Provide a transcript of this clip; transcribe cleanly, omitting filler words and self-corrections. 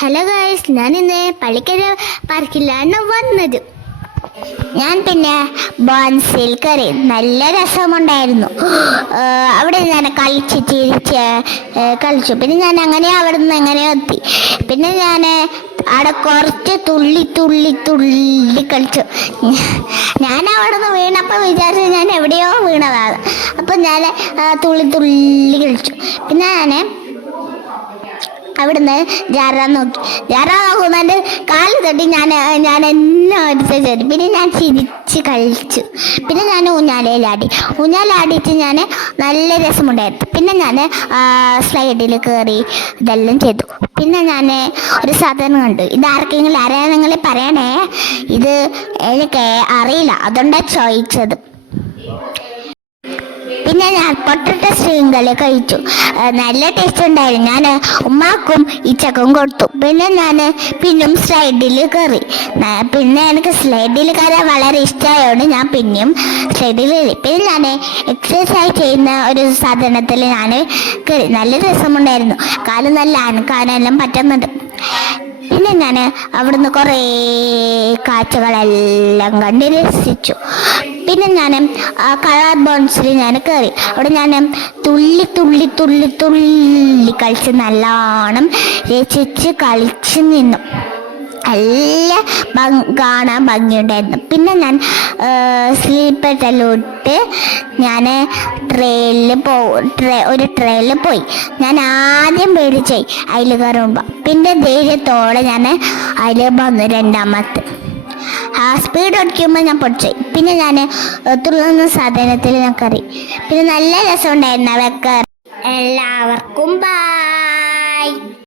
Hello guys, ഞാൻ ഇന്ന് പള്ളിക്കര പാർക്കിലാണ് വന്നത്. ഞാൻ പിന്നെ ബോൺസിൽ കയറി. നല്ല രസമുണ്ടായിരുന്നു. അവിടെ ഞാൻ കളിച്ച് ചിരിച്ച് കളിച്ചു. പിന്നെ ഞാൻ അവിടെ നിന്ന് എങ്ങനെ എത്തി. പിന്നെ ഞാൻ അവിടെ കുറച്ച് തുള്ളി തുള്ളി തുള്ളി കളിച്ചു. ഞാൻ അവിടെ നിന്ന് വീണപ്പോൾ വിചാരിച്ചു ഞാൻ എവിടെയോ വീണതാണ്. അപ്പം ഞാൻ തുള്ളി തുള്ളി കളിച്ചു. പിന്നെ ഞാൻ അവിടുന്ന് ജാറാൻ നോക്കുമ്പോൾ എൻ്റെ കാല് തട്ടി ഞാൻ എന്നെ അടിച്ചു. പിന്നെ ഞാൻ ചിരിച്ച് കളിച്ചു. പിന്നെ ഞാൻ ഊഞ്ഞാലാടിച്ച് ഞാൻ നല്ല രസമുണ്ടായിരുന്നു. പിന്നെ ഞാൻ സ്ലൈഡിൽ കയറി ഇതെല്ലാം ചെയ്തു. പിന്നെ ഞാൻ ഒരു സാധനം കണ്ടു. ഇത് ആരാണെങ്കിലും പറയണേ. ഇത് എനിക്ക് അറിയില്ല, അതുകൊണ്ടാണ് ചോദിച്ചത്. പിന്നെ ഞാൻ പൊട്ടറ്റോ സ്ട്രിംഗിൾ കഴിച്ചു. നല്ല ടേസ്റ്റ് ഉണ്ടായിരുന്നു. ഞാൻ ഉമ്മാക്കും ഇച്ചക്കും കൊടുത്തു. പിന്നെ ഞാൻ പിന്നെയും സ്ലൈഡിൽ കയറി. പിന്നെ എനിക്ക് സ്ലൈഡിൽ കയറാൻ വളരെ ഇഷ്ടമായതുകൊണ്ട് ഞാൻ പിന്നെയും സ്ലൈഡിൽ കയറി. പിന്നെ ഞാൻ എക്സസൈസ് ചെയ്യുന്ന ഒരു സാധനത്തിൽ ഞാൻ കയറി. നല്ല രസമുണ്ടായിരുന്നു. കാല് നല്ല അനക്കാനെല്ലാം പറ്റുന്നുണ്ട്. പിന്നെ ഞാൻ അവിടുന്ന് കുറേ കാഴ്ചകളെല്ലാം കണ്ട് രസിച്ചു. പിന്നെ ഞാൻ കളർ ബോൺസിൽ ഞാൻ കയറി. അവിടെ ഞാൻ തുള്ളി തുള്ളി തുള്ളി തുള്ളി കളിച്ച് നല്ലോണം രസിച്ച് കളിച്ച് നിന്നു. നല്ല കാണാൻ ഭംഗിയുണ്ടായിരുന്നു. പിന്നെ ഞാൻ സ്ലീപ്പറിലോട്ട് ഞാൻ ഒരു ട്രെയിനിൽ പോയി. ഞാൻ ആദ്യം പേടിച്ചായി അതിൽ കയറുമ്പോൾ. പിന്നെ ധൈര്യത്തോടെ ഞാൻ അതിൽ വന്നു. രണ്ടാമത്തെ സ്പീഡ് ഓടിക്കുമ്പോൾ ഞാൻ പൊടിച്ചായി. പിന്നെ ഞാൻ തുള്ളുന്ന സാധനത്തിൽ ഞാൻ കയറി. പിന്നെ നല്ല രസമുണ്ടായിരുന്നു അവിടെ കയറി. എല്ലാവർക്കും ബൈ.